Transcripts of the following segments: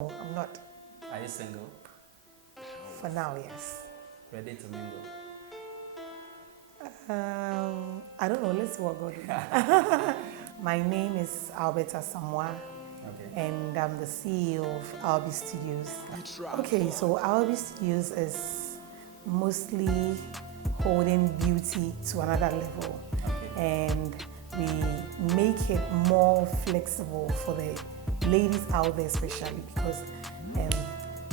I'm not. Are you single? For now, yes. Ready to mingle? I don't know. Let's see what God will do. My name is Albert Asamoah, Okay. and I'm the CEO of Albys Studios. Okay, so Albys Studios is mostly holding beauty to another level, and we make it more flexible for the ladies out there, especially because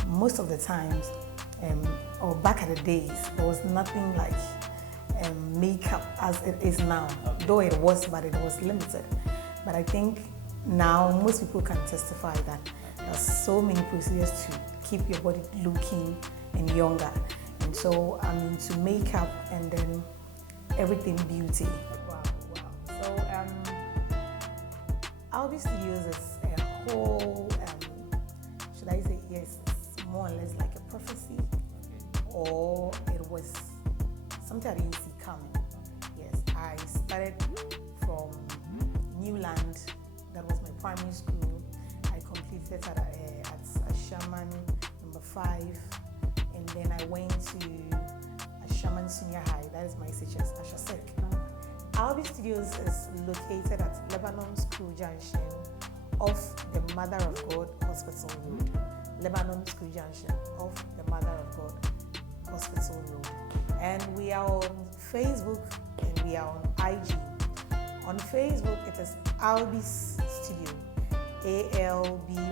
most of the times, or back at the days, there was nothing like makeup as it is now. Though it was, but it was limited. But I think now most people can testify that there's so many procedures to keep your body looking and younger. And so I'm into makeup and then everything beauty. Wow. So Albys Studios is a whole, should I say, yes, it's more or less like a prophecy, or it was something I didn't see coming. Yes, I started from Newland. That was my primary school. I completed at Ashaman number 5, and then I went to Ashaman Senior High. That is my SHS, Ashasek. Albys Studios is located at Lebanon School Junction off the Mother of God Hospital Road. Lebanon School Junction off the Mother of God Hospital Road. And we are on Facebook and we are on IG. On Facebook, it is Albys Studio,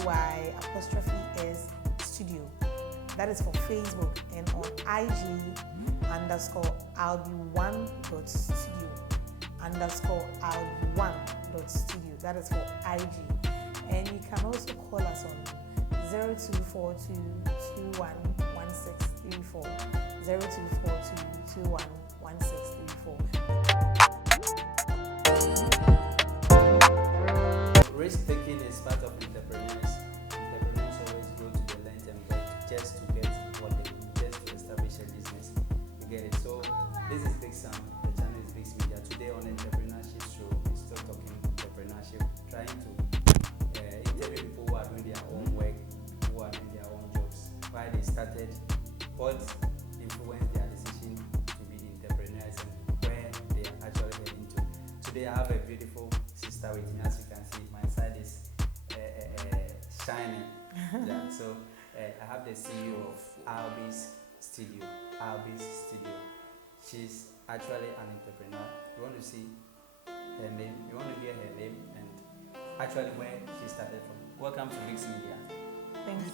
ALBY_S Studio. That is for Facebook. And on IG, _Alby1.studio, _Alby1.studio. That is for IG. And you can also call us on 0242211634. 0242211634. Risk taking is part of entrepreneurs. Entrepreneurs always go to the length and breadth just to get what they need, just to establish a business. You get it? So this is Big Sam. The channel is Big Media. Today on Entrepreneurship show, we're still talking entrepreneurship, trying to interview people who are doing their own work, who are doing their own jobs, why they started, what influenced their decision to be entrepreneurs, and where they are actually heading to. Today I have a beautiful sister with me. As you can see, my side is shining. Yeah, so I have the CEO of Albys Studio. Albys Studio. She's actually an entrepreneur. You want to see her name, you want to hear her name, and actually where she started from. Welcome to Mix Media. Thank you.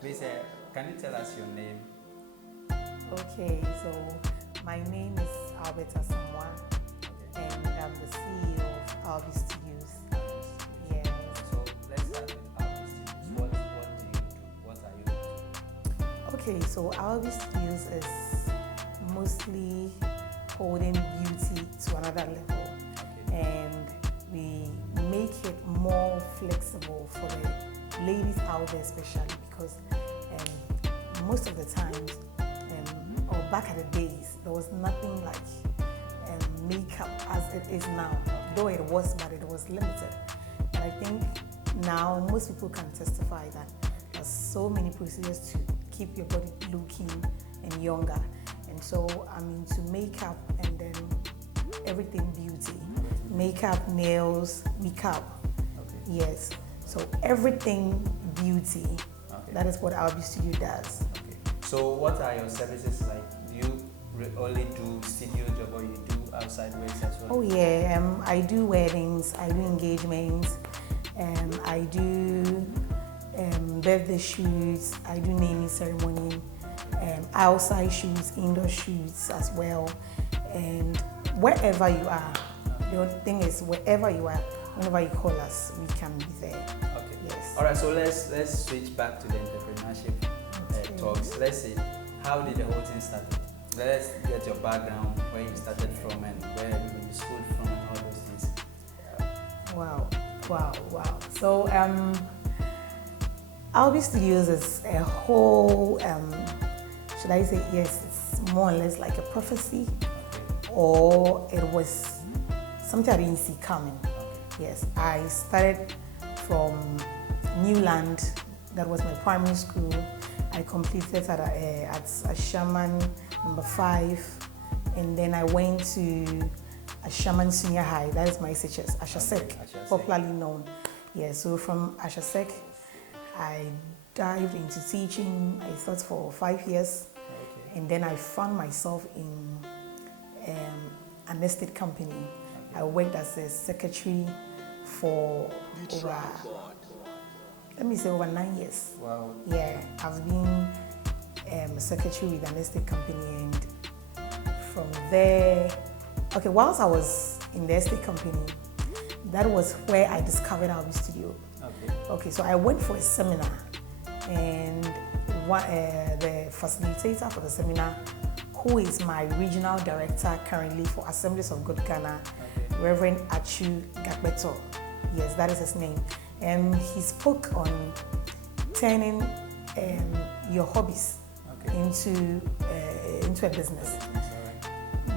Please, can you tell us your name? Okay, so my name is Albert Asamoah, and I'm the CEO of Albys Studios. Yes. So let's start with Albys Studios. What do you do? What are you doing? Okay, so Albys Studios is mostly holding beauty to another level, and we make it more flexible for the ladies out there, especially because most of the times, or back at the days, there was nothing like makeup as it is now. Though it was, but it was limited. And I think now most people can testify that there's so many procedures to keep your body looking and younger. And so I'm into makeup and then everything beauty. Makeup, nails, makeup. Yes. So everything beauty. That is what Albys Studio does. So what are your services like? Do you only do studio job, or you do outside works as well? Oh yeah, I do weddings, I do engagements, I do birthday shoots, I do naming ceremony, outside shoots, indoor shoots as well, and wherever you are. The only thing is, wherever you are, whenever you call us, we can be there. Okay. Yes. All right. So let's switch back to the entrepreneurship talks. Let's see, how did the whole thing start? Let's get your background, where you started from, and where you schooled from, and all those things. Wow. So Albys Studios is a whole, should I say, yes, it's more or less like a prophecy, or it was something I didn't see coming. Yes, I started from Newland. That was my primary school. I completed at Ashaman number 5, and then I went to Ashaman Senior High. That is my SHS, Ashasek, popularly known. Yeah, so from Ashasek, I dived into teaching. I taught for 5 years, and then I found myself in an estate company. I worked as a secretary for over 9 years. Wow. Yeah, I've been a secretary with an estate company, and from there, whilst I was in the estate company, that was where I discovered Albys Studio. Okay, so I went for a seminar, and the facilitator for the seminar, who is my regional director currently for Assemblies of God Ghana, Reverend Achu Gakbeto. Yes, that is his name. And he spoke on turning your hobbies into a business.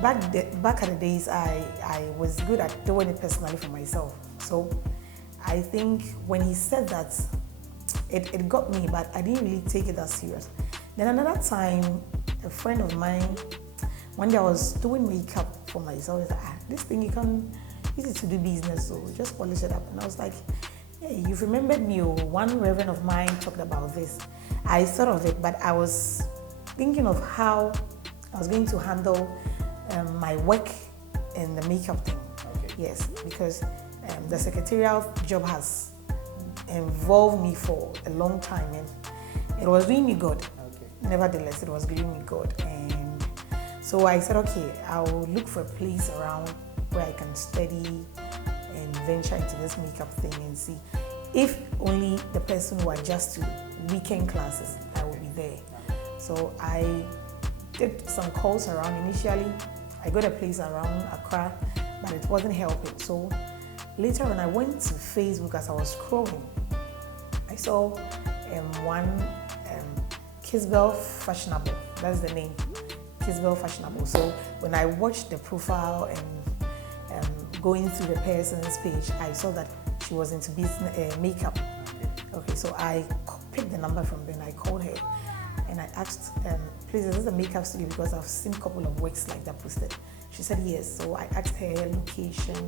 Back at the days, I was good at doing it personally for myself. So I think when he said that, it got me, but I didn't really take it that serious. Then another time, a friend of mine, one day I was doing makeup for myself. He said, this thing you can use it to do business, so just polish it up. And I was like, hey, you've remembered me. One reverend of mine talked about this. I thought of it, but I was thinking of how I was going to handle my work in the makeup thing. Yes, because the secretarial job has involved me for a long time, and it was doing me good. Nevertheless, it was doing me good, and so I said, okay, I'll look for a place around where I can study and venture into this makeup thing and see if only the person who adjusts to weekend classes, I will be there. So I did some calls around. Initially, I got a place around Accra, but it wasn't helping. So later on, I went to Facebook as I was scrolling. I saw one Kisbel Fashionable. That's the name, Kisbel Fashionable. So when I watched the profile and going through the person's page, I saw that she was into business makeup. Okay, so I picked the number from there and I called her and I asked, please, is this a makeup studio? Because I've seen a couple of works like that posted. She said yes. So I asked her location,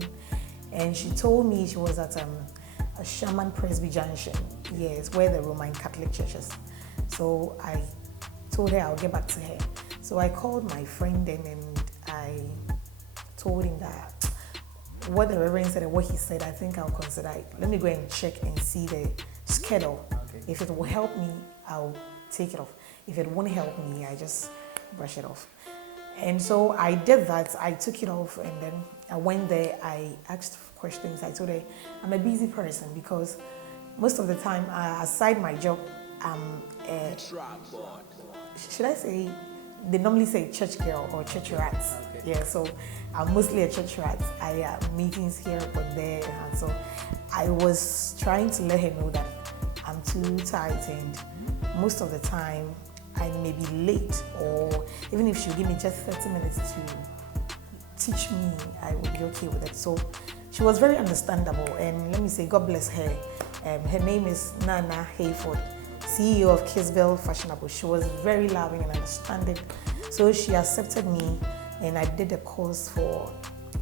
and she told me she was at a Shaman Presby Junction. Yes, where the Roman Catholic Church is. So I told her I'll get back to her. So I called my friend then and I told him that what the Reverend said and what he said, I think I'll consider it. Let me go and check and see the schedule. If it will help me, I'll take it off. If it won't help me, I just brush it off. And so I did that. I took it off, and then I went there. I asked questions. I told her I'm a busy person because most of the time, aside my job, should I say, they normally say church girl or church rat. Yeah, so I'm mostly a church rat. I have meetings here or there, and so I was trying to let her know that I'm too tight, and most of the time I may be late, or even if she'll give me just 30 minutes to teach me, I will be okay with it. So she was very understandable, and let me say, God bless her. Her name is Nana Hayford, CEO of Kisbel Fashionable. She was very loving and understanding. So she accepted me, and I did a course for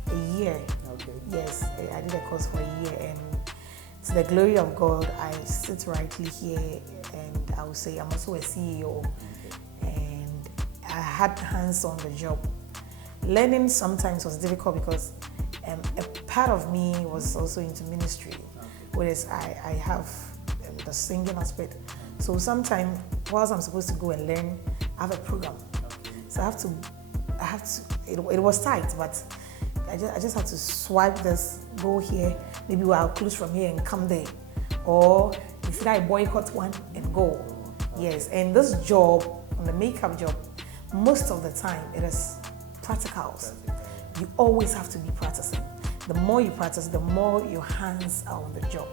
a year. Yes, I did a course for a year, and to the glory of God, I sit rightly here, and I would say I'm also a CEO, and I had hands on the job. Learning sometimes was difficult because a part of me was also into ministry, whereas I have the singing aspect. So sometimes, whilst I'm supposed to go and learn, I have a program. So I have to, it was tight, but I just had to swipe this, go here, maybe I'll close from here and come there. Or instead I boycott one and go. Yes, and this job, the makeup job, most of the time it is practicals. You always have to be practicing. The more you practice, the more your hands are on the job.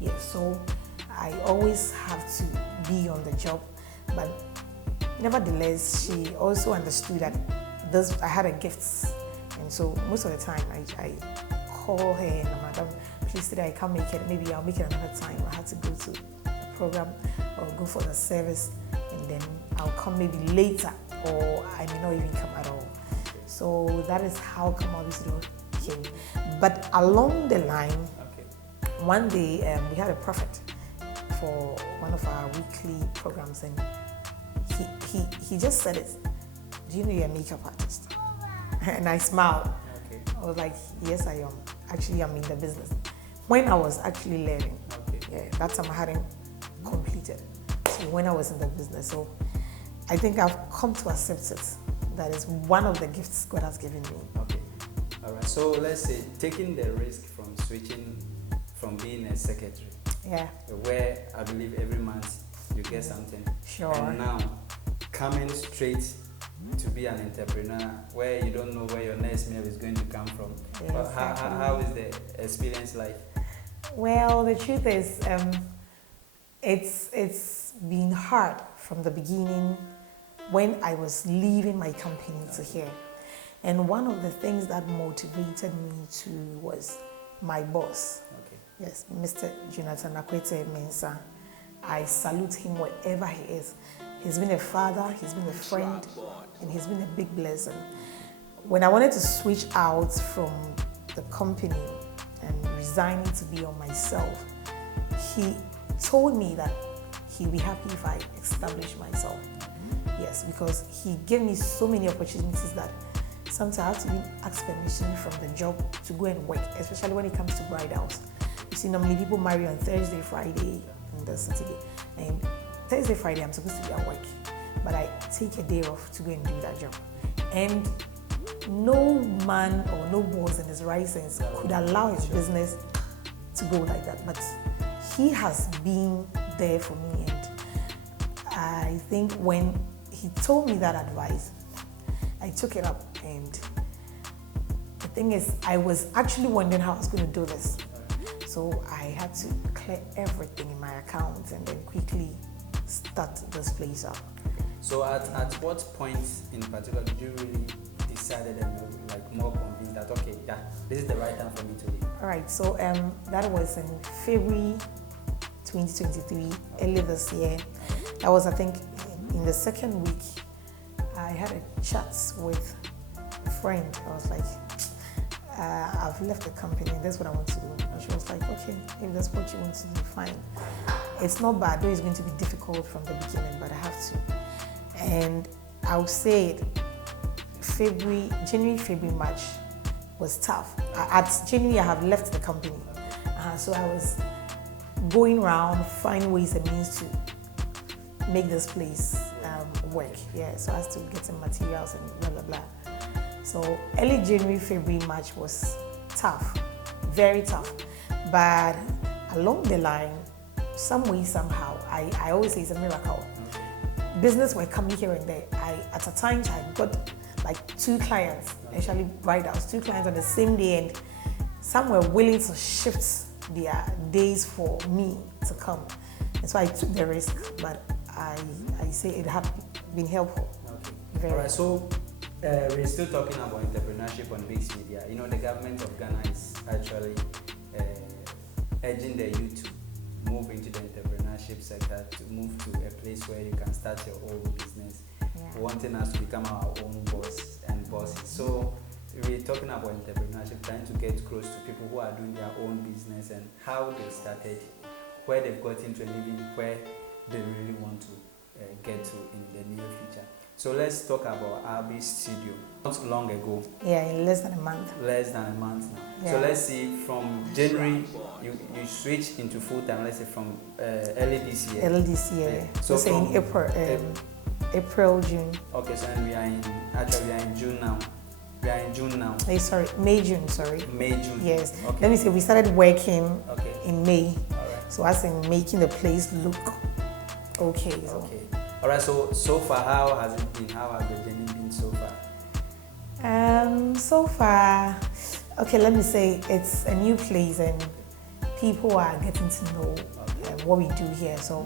Yes, so I always have to be on the job, but nevertheless, she also understood that I had a gift, and so most of the time I call her and Madam, please today I can't make it. Maybe I'll make it another time. I had to go to program or go for the service, and then I'll come maybe later, or I may not even come at all. So that is how Come Albys came. But along the line, one day we had a prophet for one of our weekly programs, and he just said it. Do you know you're a makeup artist? And I smiled. I was like, yes, I am. Actually, I'm in the business. When I was actually learning, that time I hadn't completed. So when I was in the business, so I think I've come to accept it. That is one of the gifts God has given me. Okay. All right. So let's say taking the risk from switching from being a secretary. Yeah. Where I believe every month you get something. Sure. And now coming straight to be an entrepreneur where you don't know where your next meal is going to come from. Yes, But how is the experience like? Well, the truth is, it's been hard from the beginning when I was leaving my company to here. And one of the things that motivated me to was my boss. Yes, Mr. Jonathan Akwete Mensah. I salute him wherever he is. He's been a father, he's been a friend, and he's been a big blessing. When I wanted to switch out from the company and resigning to be on myself, he told me that he'd be happy if I establish myself. Yes, because he gave me so many opportunities that sometimes I have to even ask permission from the job to go and work, especially when it comes to bridals. You see, normally people marry on Thursday, Friday, and the Saturday. And Thursday, Friday, I'm supposed to be at work, but I take a day off to go and do that job. And no man or no boss in his right sense could allow his business to go like that. But he has been there for me, and I think when he told me that advice, I took it up. And the thing is, I was actually wondering how I was going to do this. So I had to clear everything in my account and then quickly start this place up. So at what point in particular did you really decided and like more convinced that okay, yeah, this is the right time for me to leave? All right, so that was in February 2023, early this year. That was, I think, in the second week. I had a chat with a friend. I was like, I've left the company, that's what I want to do. And she was like, okay, if that's what you want to do, fine. It's not bad, though it's going to be difficult from the beginning, but I have to. And I'll say it, January, February, March was tough. At January, I have left the company. So I was going around, finding ways and means to make this place work. Yeah, so I had to get some materials and blah, blah, blah. So early January, February, March was tough, very tough. But along the line, some way, somehow, I always say it's a miracle. Business were coming here and there. At a time, I got like 2 clients, actually bridals, 2 clients on the same day, and some were willing to shift their days for me to come. And so I took the risk, but I say it had been helpful. Okay. All right, so we're still talking about entrepreneurship on mixed media. You know, the government of Ghana is actually urging the youth to move into the entrepreneurship sector, to move to a place where you can start your own business, wanting us to become our own boss and bosses. So we're talking about entrepreneurship, trying to get close to people who are doing their own business and how they started, where they've got into, and even where they really want to get to in the near future. So let's talk about Albys Studio. Not long ago. Yeah, in less than a month. Less than a month now. Yeah. So let's see, from January, you switched into full time, let's say from early this year. Early this year. Yeah. So in April, June. Okay, so we are in June now. We are in June now. May, June, sorry. May, June. Yes. Okay. Let me say, we started working okay. in May. All right. So as in making the place look okay. So. Okay. All right, so far, how has it been? How has the journey been so far? So far, okay, let me say it's a new place and people are getting to know what we do here. So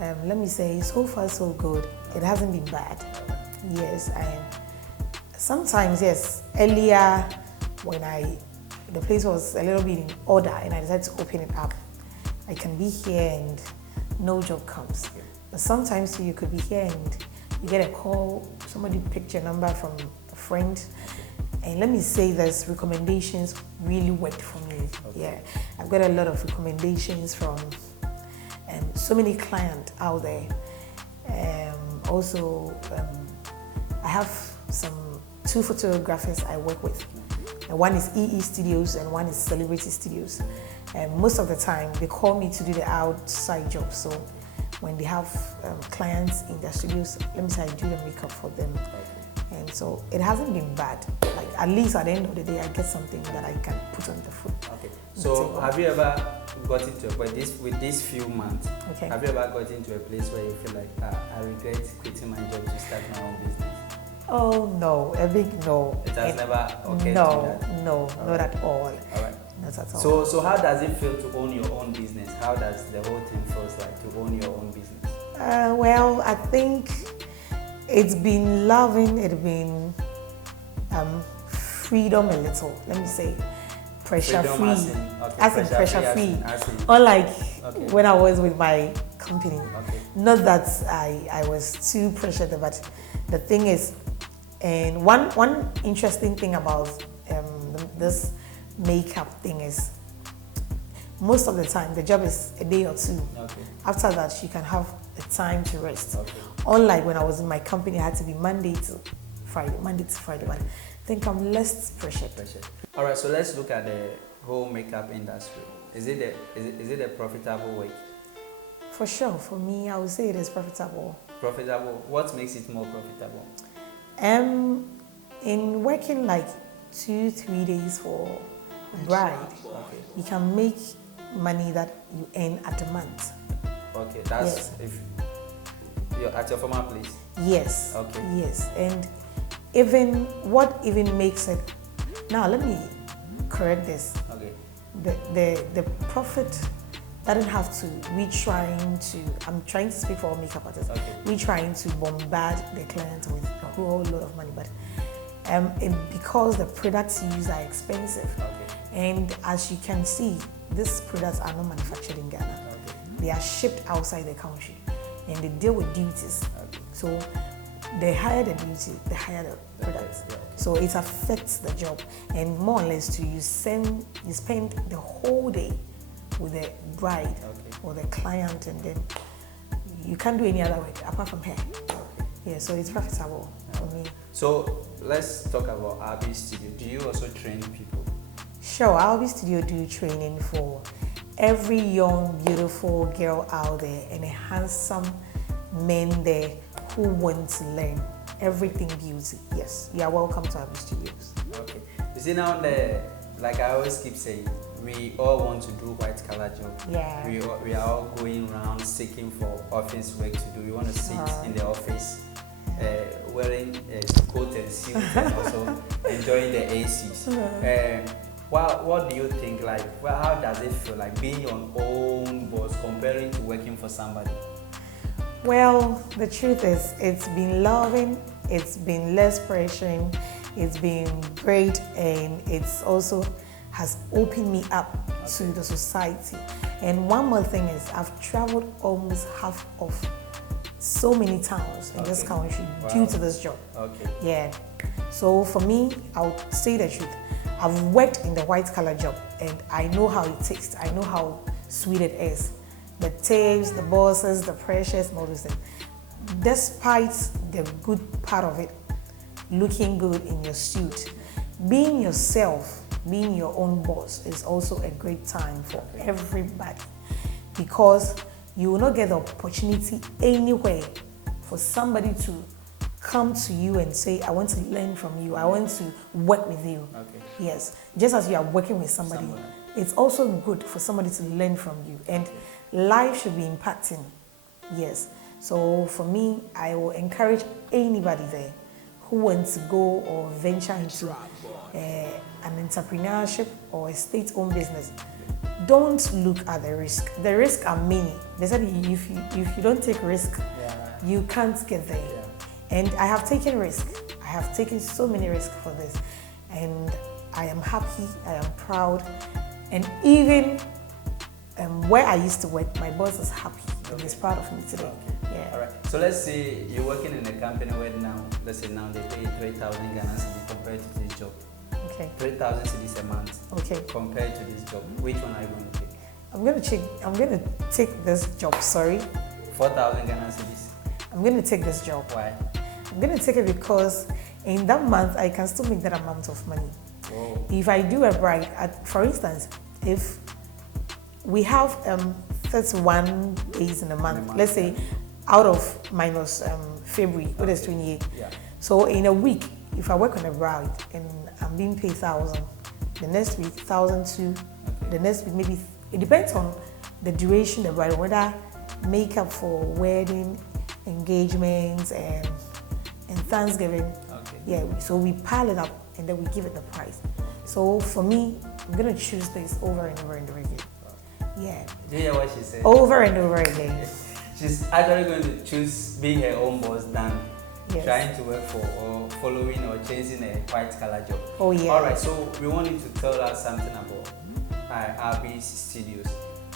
let me say, so far so good. It hasn't been bad. Yes, and sometimes, yes, earlier when the place was a little bit in order and I decided to open it up, I can be here and no job comes. Okay. But sometimes you could be here and you get a call, somebody picked your number from a friend. And let me say this, recommendations really worked for me. Okay. Yeah, I've got a lot of recommendations from so many clients out there. Also, I have two photographers I work with. And one is EE Studios and one is Celebrity Studios. And most of the time, they call me to do the outside job. So when they have clients in their studios, let me say I do the makeup for them. Okay. And so it hasn't been bad. Like at least at the end of the day, I get something that I can put on the foot. Okay. So have you ever got into with these few months? Okay. Have you ever got into a place where you feel like I regret quitting my job to start my own business? Oh no, a big no. It has never occurred No, to you? no, not at all. All right. Not at all. So how does it feel to own your own business? How does the whole thing feels like to own your own business? Well, I think it's been loving. It's been freedom a little. Let me say, pressure free. As in pressure free. Unlike when I was with my company. Okay. Not that I was too pressured, but the thing is, and one interesting thing about this makeup thing is, most of the time the job is a day or two. Okay. After that, you can have a time to rest. Okay. Unlike when I was in my company, I had to be Monday to Friday. But I think I'm less pressured. All right, so let's look at the whole makeup industry. Is it a profitable work? For sure, for me, I would say it is profitable. Profitable. What makes it more profitable? In working like 2-3 days for a bride, Okay. you can make money that you earn at a month. Okay, that's Yes. if you're at your former place. Yes. Okay. Yes, and what even makes it. Now let me correct this. Okay. The profit doesn't have to. I'm trying to speak for all makeup artists. Okay. We trying to bombard the client with a whole lot of money, but because the products used are expensive, Okay. and as you can see, these products are not manufactured in Ghana. Okay. They are shipped outside the country, and they deal with duties. Okay. So the higher the duty, the higher the products. Yeah, okay. So it affects the job, and more or less, you spend the whole day with the bride Okay. or the client, and then you can't do any other work apart from hair. Okay. Yeah, so it's profitable for me. So let's talk about Albys Studio. Do you also train people? Sure, Albys Studio do training for every young, beautiful girl out there and a handsome man there who want to learn everything beauty. Yes, you are welcome to Albys Studios. Okay. You see now, like I always keep saying, we all want to do white collar job. Yeah. We are all going around seeking for office work to do. We want to sit in the office, wearing a coat and suit, and also enjoying the ACs. What do you think? Like, how does it feel like being your own boss comparing to working for somebody? Well, the truth is, it's been loving, it's been less pressuring, it's been great, and it's also has opened me up to the society. And one more thing is, I've traveled almost half of so many towns in this country due to this job. Okay. Yeah. So for me, I'll say the truth. I've worked in the white collar job, and I know how it tastes. I know how sweet it is. The tapes, the bosses, the pressures, and all those things. Despite the good part of it, looking good in your suit, being yourself, being your own boss is also a great time for everybody, because you will not get the opportunity anywhere for somebody to come to you and say, I want to learn from you, I want to work with you. Okay. Yes, just as you are working with somebody, it's also good for somebody to learn from you, and life should be impacting. Yes, so for me, I will encourage anybody there who wants to go or venture into an entrepreneurship or a state-owned business. Don't look at the risk. The risks are many. They said if you don't take risk, you can't get there. Yeah. And I have taken risk. I have taken so many risks for this, and I am happy. I am proud, and even where I used to work, my boss is happy and he's proud of me today. Okay. Yeah. All right. So let's say you're working in a company where let's say now they pay 3,000 Ghana cedis compared to this job. Okay. 3,000 cedis a month. Okay. Compared to this job, which one are you going to take? I'm gonna take this job. Sorry. 4,000 Ghana cedis. I'm gonna take this job. Why? I'm gonna take it because in that month I can still make that amount of money. Whoa. If I do it right, for instance, if we have 31 days in a month, let's say out of minus February, what is 28? Yeah. So in a week, if I work on a bride and I'm being paid 1,000, the next week 1,002, the next week maybe, it depends on the duration of the bride, whether makeup for wedding, engagements and Thanksgiving. Okay. Yeah, so we pile it up and then we give it the price. So for me, I'm gonna choose this over and over and over again. Yeah. Do you hear what she said? Over and over again. She's actually going to choose being her own boss than trying to work for or following or chasing a white collar job. Oh yeah. All right. So we want you to tell us something about Albys Studios,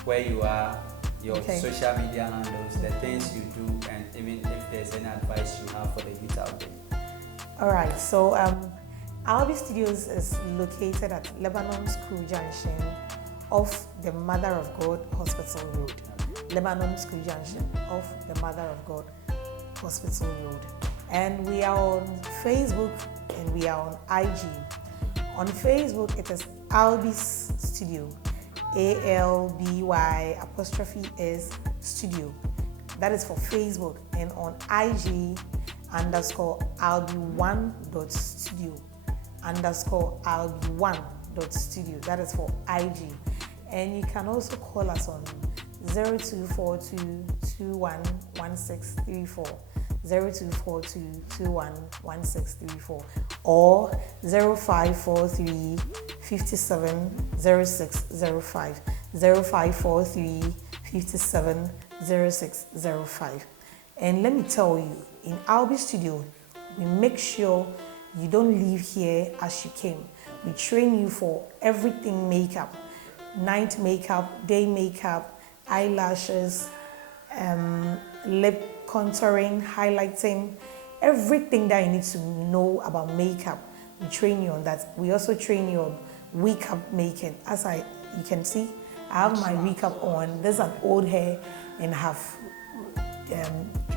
where you are, your social media handles, the things you do, and even if there's any advice you have for the youth out there. All right. So Albys Studios is located at Lebanon School Junction off the Mother of God Hospital Road. Lebanon School Junction off the Mother of God Hospital Road. And we are on Facebook and we are on IG. On Facebook, it is Albys Studio, ALBY' Studio. That is for Facebook. And on IG, _Alby1.studio, _Alby1.studio. That is for IG. And you can also call us on 0242211634, 0242211634, or 0543570605, 0543570605. And let me tell you, in Albys Studio, we make sure you don't leave here as you came. We train you for everything makeup, night makeup, day makeup, eyelashes, lip contouring, highlighting, everything that you need to know about makeup. We train you on that. We also train you on wig up making. As you can see, I have my wig up on. There's an old hair and have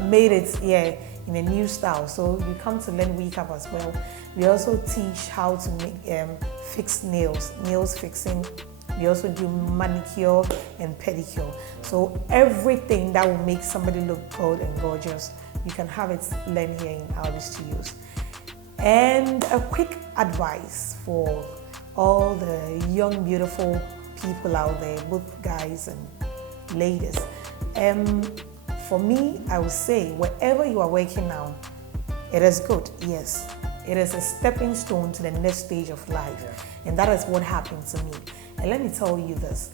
made it in a new style. So you come to learn wig up as well. We also teach how to make fix nails fixing. We also do manicure and pedicure. So everything that will make somebody look good and gorgeous, you can have it learned here in Albys Studios. And a quick advice for all the young, beautiful people out there, both guys and ladies. For me, I would say wherever you are working now, it is good, yes. It is a stepping stone to the next stage of life. And that is what happened to me. And let me tell you this,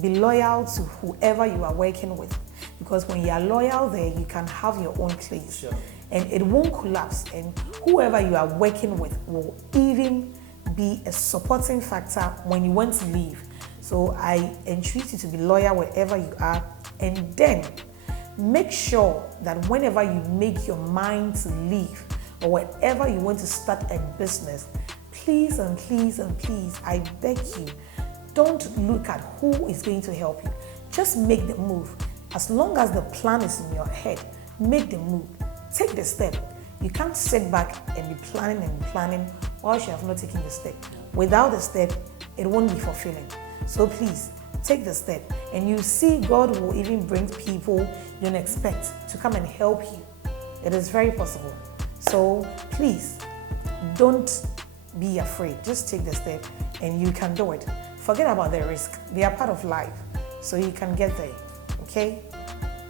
be loyal to whoever you are working with, because when you are loyal there, you can have your own place. Sure. And it won't collapse, and whoever you are working with will even be a supporting factor when you want to leave. So I entreat you to be loyal wherever you are, and then make sure that whenever you make your mind to leave, or whenever you want to start a business, please and please and please, I beg you, don't look at who is going to help you. Just make the move. As long as the plan is in your head, make the move. Take the step. You can't sit back and be planning whilst you have not taken the step. Without the step, it won't be fulfilling. So please, take the step. And you see God will even bring people you don't expect to come and help you. It is very possible. So please, don't be afraid. Just take the step and you can do it. Forget about the risk. They are part of life. So you can get there. Okay?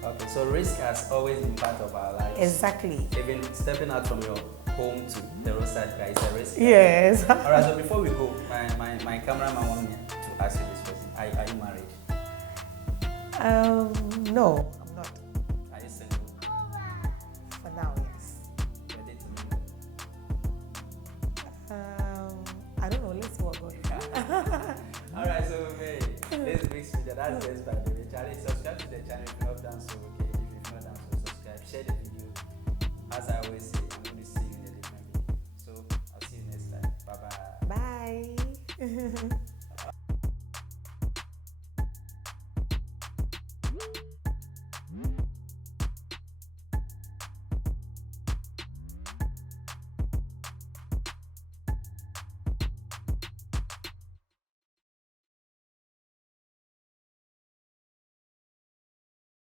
Okay, so risk has always been part of our lives. Exactly. Even stepping out from your home to the roadside guy is a risk. Yes. All right, so before we go, my cameraman wants me to ask you this question. Are you married? No, I'm not. Are you single? For now, yes. Ready to mingle? I don't know. Let's see what God. All right, so hey, this makes me that's best by the way. Charlie, subscribe to the channel if you've not done so. Okay, if you've not done so, subscribe. Share the video. As I always say,